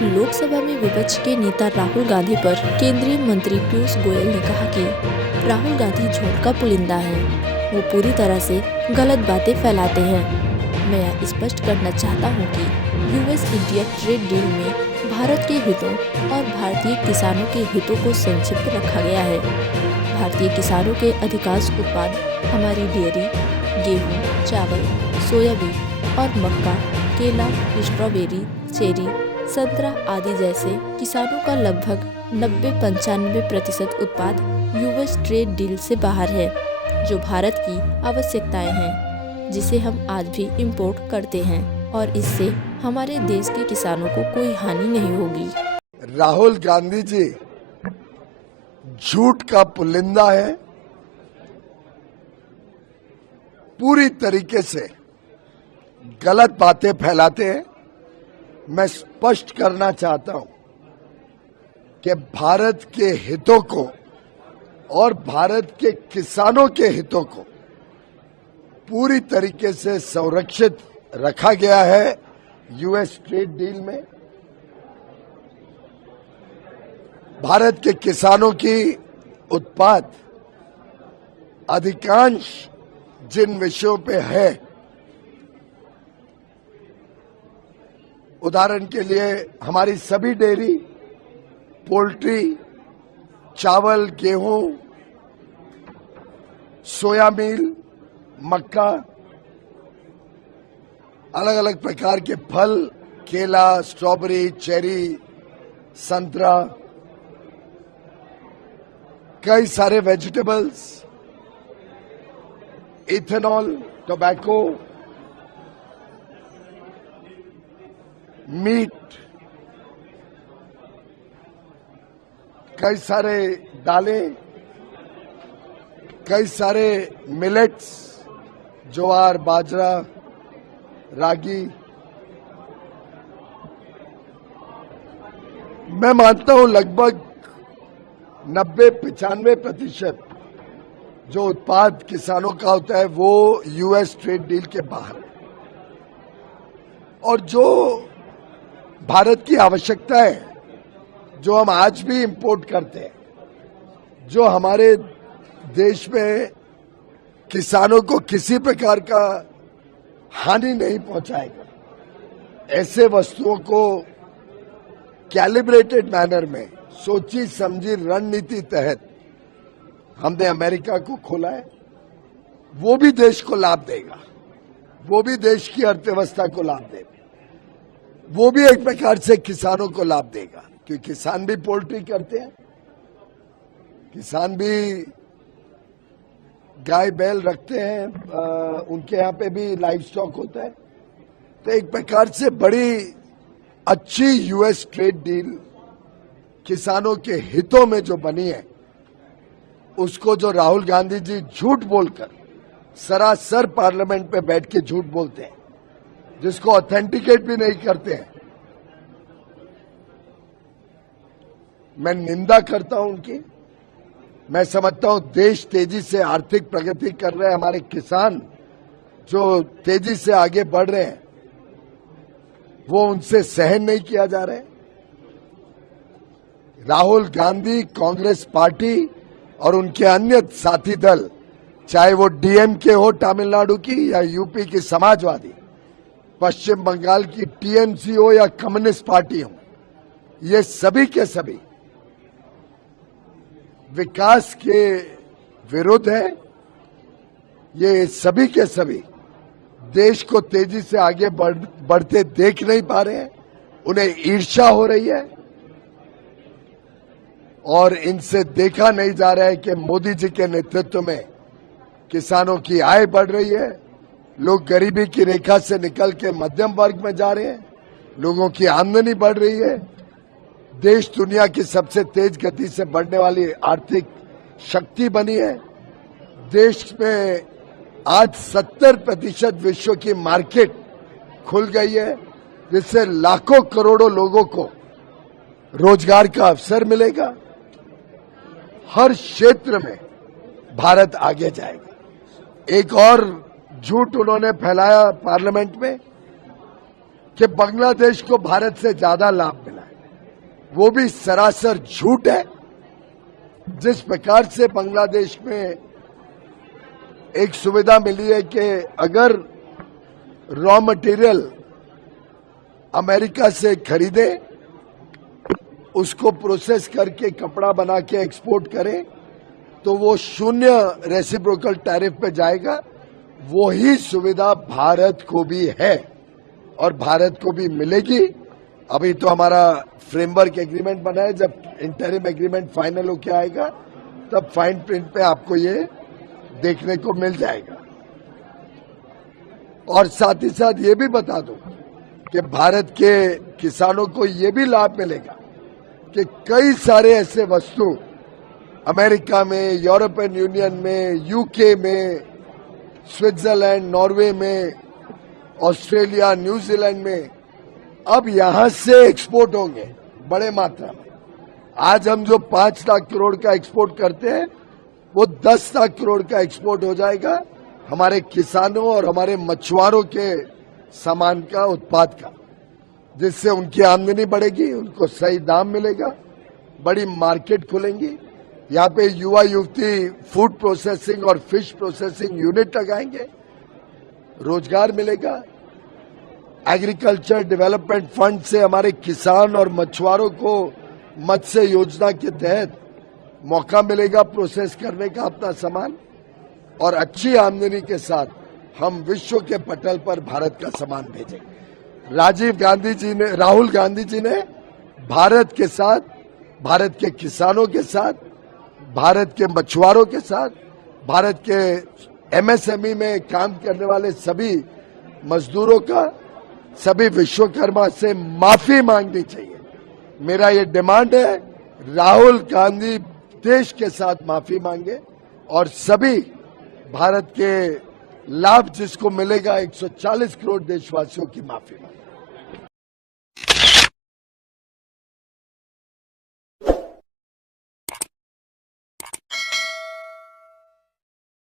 लोकसभा में विपक्ष के नेता राहुल गांधी पर केंद्रीय मंत्री पीयूष गोयल ने कहा कि राहुल गांधी झूठ का पुलिंदा है। वो पूरी तरह से गलत बातें फैलाते हैं। मैं यह स्पष्ट करना चाहता हूं कि यूएस इंडिया ट्रेड डील में भारत के हितों और भारतीय किसानों के हितों को संक्षिप्त रखा गया है। भारतीय किसानों के अधिकांश उत्पाद हमारी डेयरी, गेहूँ, चावल, सोयाबीन और मक्का, केला, स्ट्रॉबेरी, चेरी, संतरा आदि जैसे किसानों का लगभग 90-95% उत्पाद यूएस ट्रेड डील से बाहर है, जो भारत की आवश्यकताएं हैं, जिसे हम आज भी इंपोर्ट करते हैं और इससे हमारे देश के किसानों को कोई हानि नहीं होगी। राहुल गांधी जी झूठ का पुलिंदा है। पूरी तरीके से गलत बातें फैलाते हैं। मैं स्पष्ट करना चाहता हूं कि भारत के हितों को और भारत के किसानों के हितों को पूरी तरीके से संरक्षित रखा गया है यूएस ट्रेड डील में। भारत के किसानों की उत्पाद अधिकांश जिन विषयों पे है, उदाहरण के लिए हमारी सभी डेयरी, पोल्ट्री, चावल, गेहूं, सोयाबीन, मक्का, अलग अलग प्रकार के फल, केला, स्ट्रॉबेरी, चेरी, संतरा, कई सारे वेजिटेबल्स, इथेनॉल, टोबैको, मीट, कई सारे दालें, कई सारे मिलेट्स, ज्वार, बाजरा, रागी। मैं मानता हूं लगभग 90-95% जो उत्पाद किसानों का होता है वो यूएस ट्रेड डील के बाहर है। और जो भारत की आवश्यकता है, जो हम आज भी इंपोर्ट करते हैं, जो हमारे देश में किसानों को किसी प्रकार का हानि नहीं पहुंचाएगा, ऐसे वस्तुओं को कैलिब्रेटेड मैनर में सोची समझी रणनीति तहत हमने अमेरिका को खोला है। वो भी देश को लाभ देगा, वो भी देश की अर्थव्यवस्था को लाभ देगा, वो भी एक प्रकार से किसानों को लाभ देगा, क्योंकि किसान भी पोल्ट्री करते हैं, किसान भी गाय बैल रखते हैं, उनके यहाँ पे भी लाइव स्टॉक होता है। तो एक प्रकार से बड़ी अच्छी यूएस ट्रेड डील किसानों के हितों में जो बनी है, उसको जो राहुल गांधी जी झूठ बोलकर सरासर पार्लियामेंट पे बैठ के झूठ बोलते हैं, जिसको ऑथेंटिकेट भी नहीं करते हैं, मैं निंदा करता हूं उनकी। मैं समझता हूं देश तेजी से आर्थिक प्रगति कर रहे हैं, हमारे किसान जो तेजी से आगे बढ़ रहे हैं, वो उनसे सहन नहीं किया जा रहा है। राहुल गांधी, कांग्रेस पार्टी और उनके अन्य साथी दल, चाहे वो डीएमके हो तमिलनाडु की या यूपी की समाजवादी, पश्चिम बंगाल की टीएमसी हो या कम्युनिस्ट पार्टी हो, ये सभी के सभी विकास के विरुद्ध है। ये सभी के सभी देश को तेजी से आगे बढ़ते देख नहीं पा रहे हैं, उन्हें ईर्ष्या हो रही है और इनसे देखा नहीं जा रहा है कि मोदी जी के नेतृत्व में किसानों की आय बढ़ रही है, लोग गरीबी की रेखा से निकल के मध्यम वर्ग में जा रहे हैं, लोगों की आमदनी बढ़ रही है, देश दुनिया की सबसे तेज गति से बढ़ने वाली आर्थिक शक्ति बनी है। देश में आज 70% विश्व की मार्केट खुल गई है, जिससे लाखों करोड़ों लोगों को रोजगार का अवसर मिलेगा। हर क्षेत्र में भारत आगे जाएगा। एक और झूठ उन्होंने फैलाया पार्लियामेंट में कि बांग्लादेश को भारत से ज्यादा लाभ मिला है। वो भी सरासर झूठ है। जिस प्रकार से बांग्लादेश में एक सुविधा मिली है कि अगर रॉ मटेरियल अमेरिका से खरीदे, उसको प्रोसेस करके कपड़ा बना के एक्सपोर्ट करें, तो वो 0 रेसिप्रोकल टैरिफ पे जाएगा। वही सुविधा भारत को भी है और भारत को भी मिलेगी। अभी तो हमारा फ्रेमवर्क एग्रीमेंट बना है, जब इंटरिम एग्रीमेंट फाइनल होके आएगा तब फाइन प्रिंट पे आपको ये देखने को मिल जाएगा। और साथ ही साथ ये भी बता दूं कि भारत के किसानों को ये भी लाभ मिलेगा कि कई सारे ऐसे वस्तु अमेरिका में, यूरोपियन यूनियन में, यूके में, स्विट्जरलैंड, नॉर्वे में, ऑस्ट्रेलिया, न्यूजीलैंड में अब यहां से एक्सपोर्ट होंगे बड़े मात्रा में। आज हम जो 5 लाख करोड़ का एक्सपोर्ट करते हैं, वो 10 लाख करोड़ का एक्सपोर्ट हो जाएगा हमारे किसानों और हमारे मछुआरों के सामान का, उत्पाद का, जिससे उनकी आमदनी बढ़ेगी, उनको सही दाम मिलेगा, बड़ी मार्केट खुलेंगी। यहाँ पे युवा युवती फूड प्रोसेसिंग और फिश प्रोसेसिंग यूनिट लगाएंगे, रोजगार मिलेगा। एग्रीकल्चर डेवलपमेंट फंड से हमारे किसान और मछुआरों को मत्स्य योजना के तहत मौका मिलेगा प्रोसेस करने का अपना सामान, और अच्छी आमदनी के साथ हम विश्व के पटल पर भारत का सामान भेजेंगे। राहुल गांधी जी ने भारत के साथ, भारत के किसानों के साथ, भारत के मछुआरों के साथ, भारत के एमएसएमई में काम करने वाले सभी मजदूरों का, सभी विश्वकर्मा से माफी मांगनी चाहिए। मेरा ये डिमांड है, राहुल गांधी देश के साथ माफी मांगे और सभी भारत के लाभ जिसको मिलेगा 140 करोड़ देशवासियों की माफी मांगे।